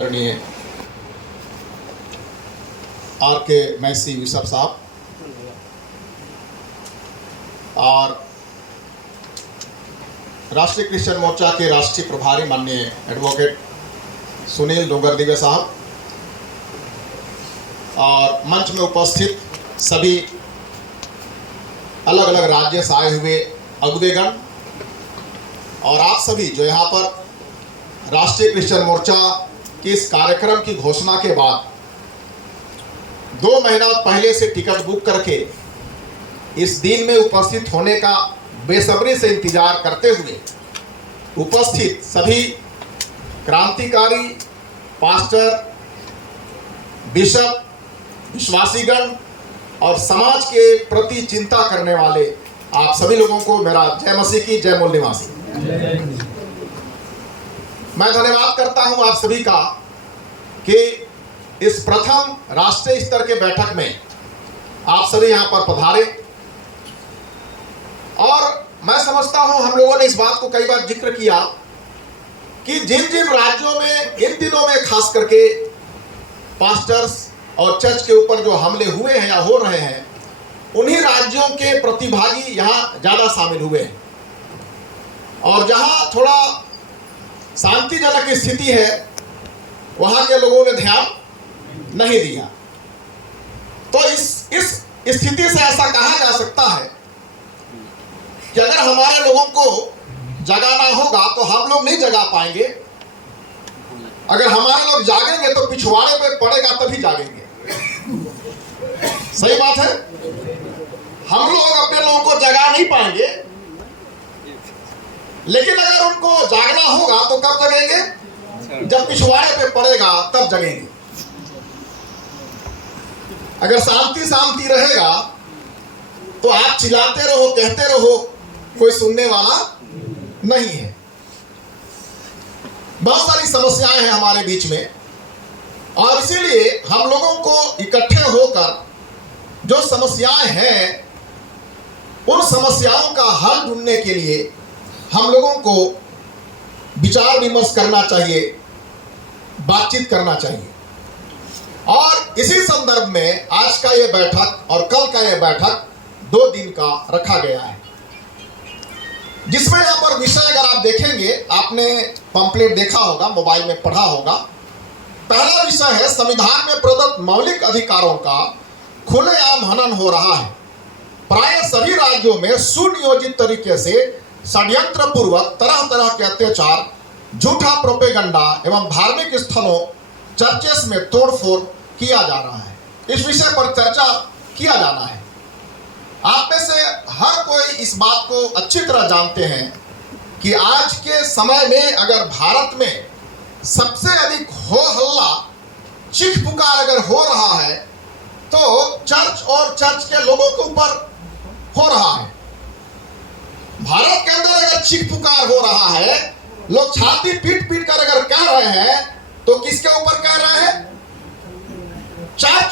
आदरणीय आर के मैसी विशप साहब और राष्ट्रीय क्रिश्चियन मोर्चा के राष्ट्रीय प्रभारी माननीय एडवोकेट सुनील डोंगरदिवे साहब और मंच में उपस्थित सभी अलग अलग राज्य से आए हुए अगुदेगण और आप सभी जो यहाँ पर राष्ट्रीय क्रिश्चियन मोर्चा कि इस कार्यक्रम की घोषणा के बाद 2 महीना पहले से टिकट बुक करके इस दिन में उपस्थित होने का बेसब्री से इंतजार करते हुए उपस्थित सभी क्रांतिकारी पास्टर, बिशप, विश्वासीगण और समाज के प्रति चिंता करने वाले आप सभी लोगों को मेरा जय मसीह की जय मूल निवासी। मैं धन्यवाद करता हूं आप सभी का कि इस प्रथम राष्ट्रीय स्तर के बैठक में आप सभी यहां पर पधारे और मैं समझता हूं हम लोगों ने इस बात को कई बार जिक्र किया कि जिन जिन राज्यों में इन दिनों में खास करके पास्टर्स और चर्च के ऊपर जो हमले हुए हैं या हो रहे हैं उन्हीं राज्यों के प्रतिभागी यहां ज़्यादा शामिल हुए हैं और जहां थोड़ा शांतिजनक स्थिति है वहां के लोगों ने ध्यान नहीं दिया। तो इस स्थिति से ऐसा कहा जा सकता है कि अगर हमारे लोगों को जगाना होगा तो हम लोग नहीं जगा पाएंगे। अगर हमारे लोग जागेंगे तो पिछवाड़े पे पड़ेगा तभी जागेंगे। सही बात है, हम लोग अपने लोगों को जगा नहीं पाएंगे, लेकिन अगर उनको जागना होगा तो कब जगेंगे? जब पिछवाड़े पे पड़ेगा तब जगेंगे। अगर शांति शांति रहेगा तो आप चिल्लाते रहो, कहते रहो, कोई सुनने वाला नहीं है। बहुत सारी समस्याएं हैं हमारे बीच में और इसीलिए हम लोगों को इकट्ठे होकर जो समस्याएं हैं उन समस्याओं का हल ढूंढने के लिए हम लोगों को विचार विमर्श करना चाहिए, बातचीत करना चाहिए। और इसी संदर्भ में आज का ये बैठक और कल का ये बैठक 2 दिन का रखा गया है, जिसमें यहाँ पर विषय अगर आप देखेंगे, आपने पंपलेट देखा होगा, मोबाइल में पढ़ा होगा। पहला विषय है संविधान में प्रदत्त मौलिक अधिकारों का खुलेआम हनन हो रहा है। प्राय सभी राज्यों में सुनियोजित तरीके से षड्यंत्र पूर्वक तरह तरह के अत्याचार, झूठा प्रोपेगंडा एवं धार्मिक स्थलों, चर्चेस में तोड़फोड़ किया जा रहा है। इस विषय पर चर्चा किया जाना है। आप में से हर कोई इस बात को अच्छी तरह जानते हैं कि आज के समय में अगर भारत में सबसे अधिक हो हल्ला, चीख पुकार अगर हो रहा है तो चर्च और चर्च के लोगों के ऊपर हो रहा है। भारत के अंदर अगर चीख पुकार हो रहा है, लोग छाती पीट पीट कर अगर कह रहे हैं तो किसके ऊपर कह रहे हैं? चर्च